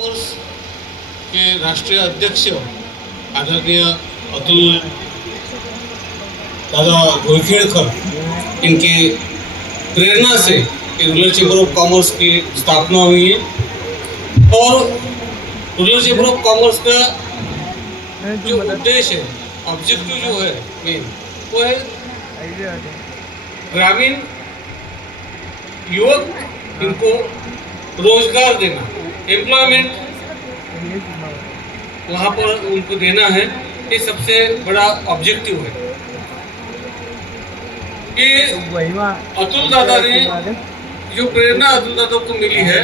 के राष्ट्रीय अध्यक्ष आदरणीय अतुल दादा गोरखेड़कर इनके प्रेरणा से रूरल चैम्बर ऑफ कॉमर्स की स्थापना हुई है और रूरल चैम्बर ऑफ कॉमर्स का जो उद्देश्य है, ऑब्जेक्टिव जो है मेन, वो है ग्रामीण युवक इनको रोजगार देना, एम्प्लॉयमेंट वहाँ पर उनको देना है। ये सबसे बड़ा ऑब्जेक्टिव है। ये अतुल दादा ने जो प्रेरणा अतुल दादा को मिली है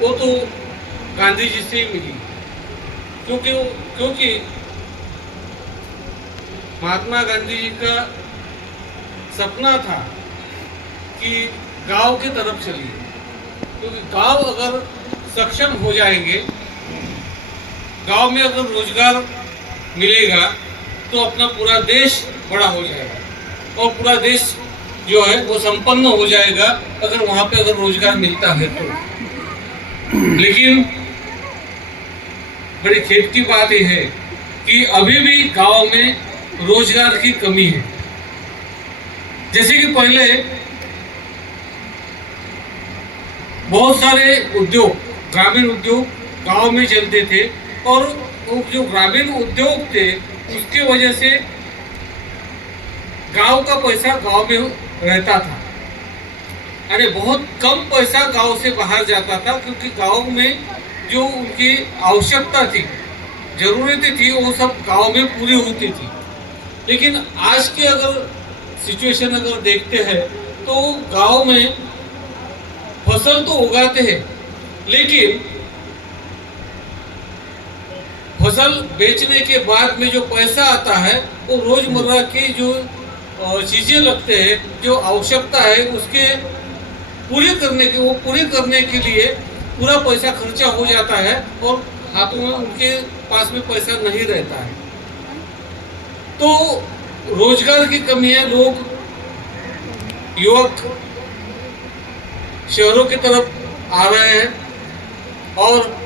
वो तो गांधी जी से ही मिली, क्योंकि महात्मा गांधी जी का सपना था कि गांव की तरफ चलिए, क्योंकि गांव अगर सक्षम हो जाएंगे, गांव में अगर रोजगार मिलेगा तो अपना पूरा देश बड़ा हो जाएगा और पूरा देश जो है वो संपन्न हो जाएगा अगर वहां पे अगर रोजगार मिलता है तो। लेकिन बड़ी खेद की बात यह है कि अभी भी गांव में रोजगार की कमी है। जैसे कि पहले बहुत सारे उद्योग, ग्रामीण उद्योग गांव में चलते थे और जो ग्रामीण उद्योग थे उसके वजह से गांव का पैसा गांव में रहता था, अरे बहुत कम पैसा गांव से बाहर जाता था, क्योंकि गांव में जो उनकी आवश्यकता थी, जरूरतें थी, वो सब गांव में पूरी होती थी। लेकिन आज के अगर सिचुएशन अगर देखते हैं तो गांव में फसल तो उगाते हैं, लेकिन फसल बेचने के बाद में जो पैसा आता है वो रोजमर्रा की जो चीजें लगते हैं, जो आवश्यकता है उसके पूरी करने के लिए पूरा पैसा खर्चा हो जाता है और हाथों में उनके पास में पैसा नहीं रहता है। तो रोजगार की कमी है। लोग युवक शहरों की तरफ आ रहे हैं और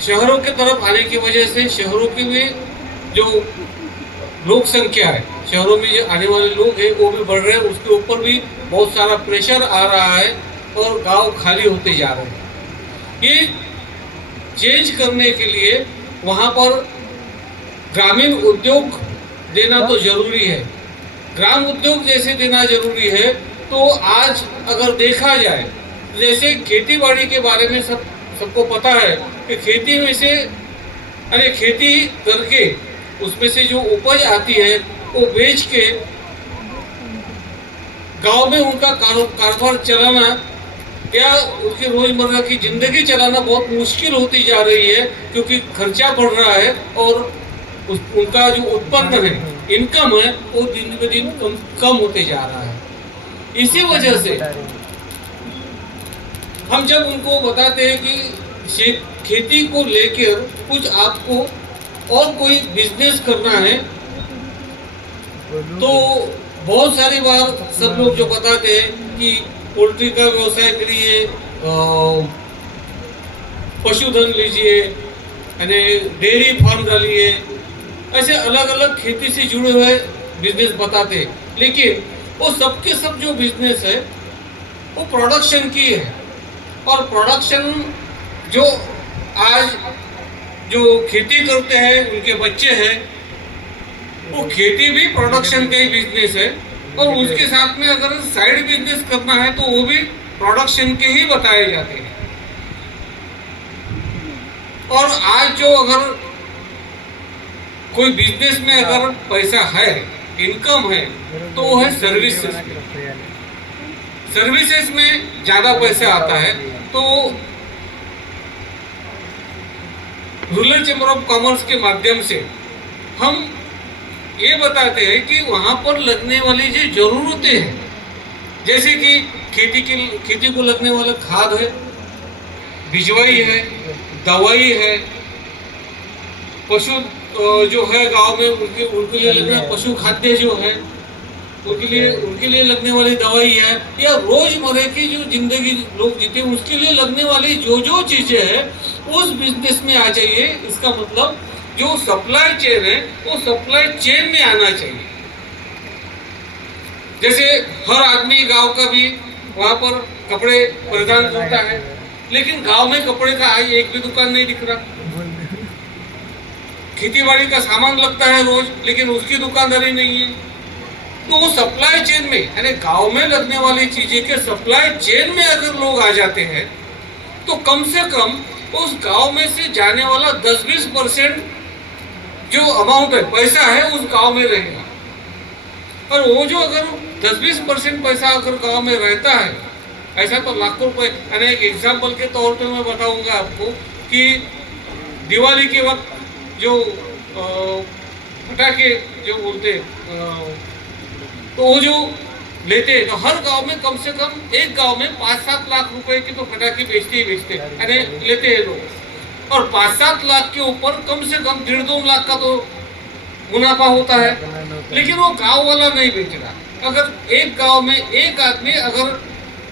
शहरों की तरफ आने की वजह से शहरों की भी जो लोक संख्या है, शहरों में जो आने वाले लोग हैं वो भी बढ़ रहे हैं, उसके ऊपर भी बहुत सारा प्रेशर आ रहा है और गांव खाली होते जा रहे हैं। ये चेंज करने के लिए वहाँ पर ग्रामीण उद्योग देना तो जरूरी है। ग्राम उद्योग जैसे देना जरूरी है तो आज अगर देखा जाए, जैसे खेती बाड़ी के बारे में सबको पता है कि खेती में से खेती करके उसमें से जो उपज आती है वो बेच के गांव में उनका कारोबार चलाना या उनकी रोजमर्रा की जिंदगी चलाना बहुत मुश्किल होती जा रही है, क्योंकि खर्चा बढ़ रहा है और उनका जो उत्पन्न है, इनकम है, वो दिन ब दिन कम होते जा रहा है। इसी वजह से हम जब उनको बताते हैं कि खेती को लेकर कुछ आपको और कोई बिजनेस करना है, तो बहुत सारी बार सब लोग जो बताते हैं कि पोल्ट्री का व्यवसाय करिए, पशुधन लीजिए, डेयरी फार्म डालिए, ऐसे अलग अलग खेती से जुड़े हुए बिजनेस बताते हैं। लेकिन वो सबके सब जो बिजनेस है वो प्रोडक्शन की है, और प्रोडक्शन जो आज जो खेती करते हैं उनके बच्चे हैं, वो खेती भी प्रोडक्शन का ही बिजनेस है, और उसके साथ में अगर साइड बिजनेस करना है तो वो भी प्रोडक्शन के ही बताए जाते हैं। और आज जो अगर कोई बिजनेस में अगर पैसा है, इनकम है, तो वो है सर्विसेज में। सर्विसेज में ज्यादा पैसा आता है। तो रूरल चैम्बर ऑफ कॉमर्स के माध्यम से हम ये बताते हैं कि वहाँ पर लगने वाली जो जरूरतें हैं, जैसे कि खेती को लगने वाला खाद है, बिजवाई है, दवाई है, पशु जो है गांव में उनके लिए लगना पशु खाद्य जो है, उनके लिए लगने वाली दवाई है, या रोजमर्रा की जो जिंदगी लोग जीते हैं उसके लिए लगने वाली जो जो चीजें हैं उस बिजनेस में आ जाइए। इसका मतलब जो सप्लाई चेन है वो सप्लाई चेन में आना चाहिए। जैसे हर आदमी गांव का भी वहां पर कपड़े परिधान करता है, लेकिन गांव में कपड़े का आज एक भी दुकान नहीं दिख रहा। खेती बाड़ी का सामान लगता है रोज, लेकिन उसकी दुकानदारी नहीं है। तो वो सप्लाई चेन में, यानी गांव में लगने वाली चीजें के सप्लाई चेन में अगर लोग आ जाते हैं तो कम से कम उस गांव में से जाने वाला 10-20% जो अमाउंट है, पैसा है, उस गांव में रहेगा। और वो जो अगर 10-20% पैसा अगर गांव में रहता है, ऐसा तो लाखों रुपए। यानी एक एग्जाम्पल के तौर पे मैं बताऊंगा आपको कि दिवाली के वक्त जो पटाखे जो बोलते तो वो जो लेते हैं, तो हर गांव में कम से कम एक गांव में 5-7 लाख रुपए के तो पटाखे बेचते ही बेचते, यानी लेते हैं लोग। और 5-7 लाख के ऊपर कम से कम 1.5-2 लाख का तो मुनाफा होता है, लेकिन वो गांव वाला नहीं बेच रहा। अगर एक गांव में एक आदमी अगर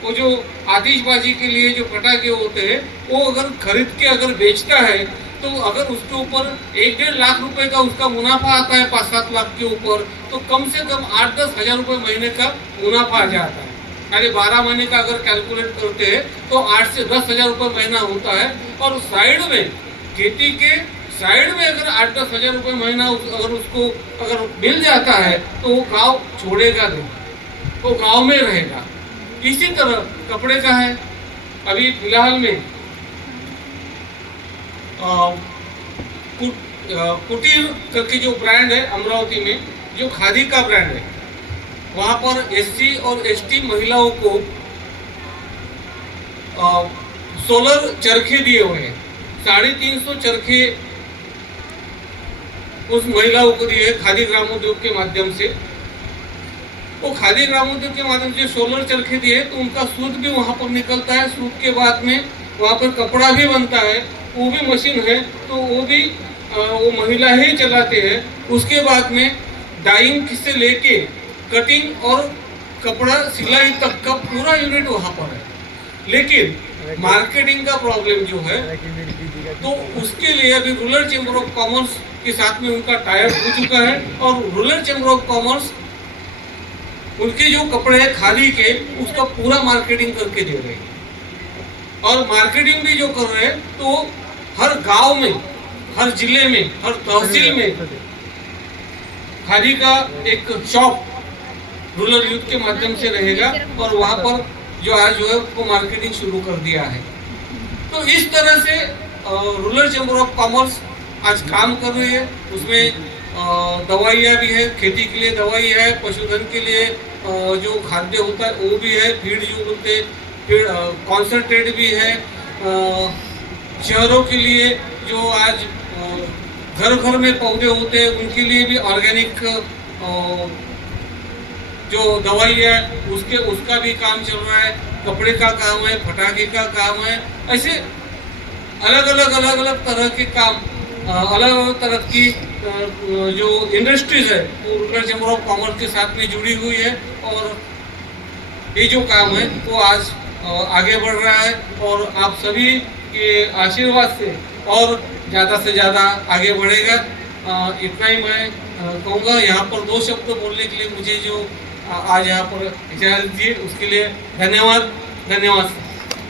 वो जो आतिशबाजी के लिए जो पटाखे होते हैं वो अगर खरीद के अगर बेचता है, तो अगर उसके ऊपर 1-1.5 लाख रुपए का उसका मुनाफा आता है 5-7 लाख के ऊपर, तो कम से कम 8-10 हजार रुपए महीने का मुनाफा आ जाता है। यानी 12 महीने का अगर कैलकुलेट करते हैं तो 8 से 10 हजार रुपए महीना होता है। और साइड में खेती के साइड में अगर 8-10 हजार रुपए महीना अगर उसको अगर मिल जाता है तो वो गांव छोड़ेगा नहीं, वो गांव में रहेगा। इसी तरह कपड़े का है। अभी फिलहाल में कुटीर करके जो ब्रांड है अमरावती में, जो खादी का ब्रांड है, वहां पर एससी और एसटी महिलाओं को सोलर चरखे दिए हुए हैं। 350 चरखे उस महिलाओं को दिए खादी ग्रामोद्योग के माध्यम से। वो खादी ग्रामोद्योग के माध्यम से सोलर चरखे दिए तो उनका सूत भी वहां पर निकलता है। सूत के बाद में वहां पर कपड़ा भी बनता है, वो भी मशीन है, तो वो भी वो महिला ही चलाते हैं। उसके बाद में डाइंग से लेके कटिंग और कपड़ा सिलाई तक का पूरा यूनिट वहां पर है। लेकिन मार्केटिंग का प्रॉब्लम जो है, तो उसके लिए अभी रूरल चैम्बर ऑफ कॉमर्स के साथ में उनका टाई अप हो चुका है। और रूरल चैम्बर ऑफ कॉमर्स उनके जो कपड़े हैं खादी के, उसका पूरा मार्केटिंग करके दे रहे हैं। और मार्केटिंग भी जो कर रहे हैं तो हर गांव में, हर जिले में, हर तहसील में खादी का एक शॉप रूरल यूथ के माध्यम से रहेगा। और वहां पर जो आज जो है वो मार्केटिंग शुरू कर दिया है। तो इस तरह से रूरल चैम्बर ऑफ कॉमर्स आज काम कर रही है। उसमें दवाइयाँ भी है, खेती के लिए दवाई है, पशुधन के लिए जो खाद्य होता है वो भी है, फीड जो बोलते हैं, फीड कॉन्सनट्रेट भी है। शहरों के लिए जो आज घर घर में पौधे होते हैं उनके लिए भी ऑर्गेनिक जो दवाई है उसका भी काम चल रहा है। कपड़े का काम है, पटाखे का काम है। ऐसे अलग अलग तरह के काम, अलग अलग तरह की जो इंडस्ट्रीज है वो रूरल चैम्बर ऑफ कॉमर्स के साथ में जुड़ी हुई है। और ये जो काम है वो आज आगे बढ़ रहा है। और आप सभी के आशीर्वाद से और ज़्यादा से ज़्यादा आगे बढ़ेगा। इतना ही मैं कहूँगा। यहाँ पर 2 शब्द बोलने के लिए मुझे जो आज यहाँ पर इजाज़त दी उसके लिए धन्यवाद।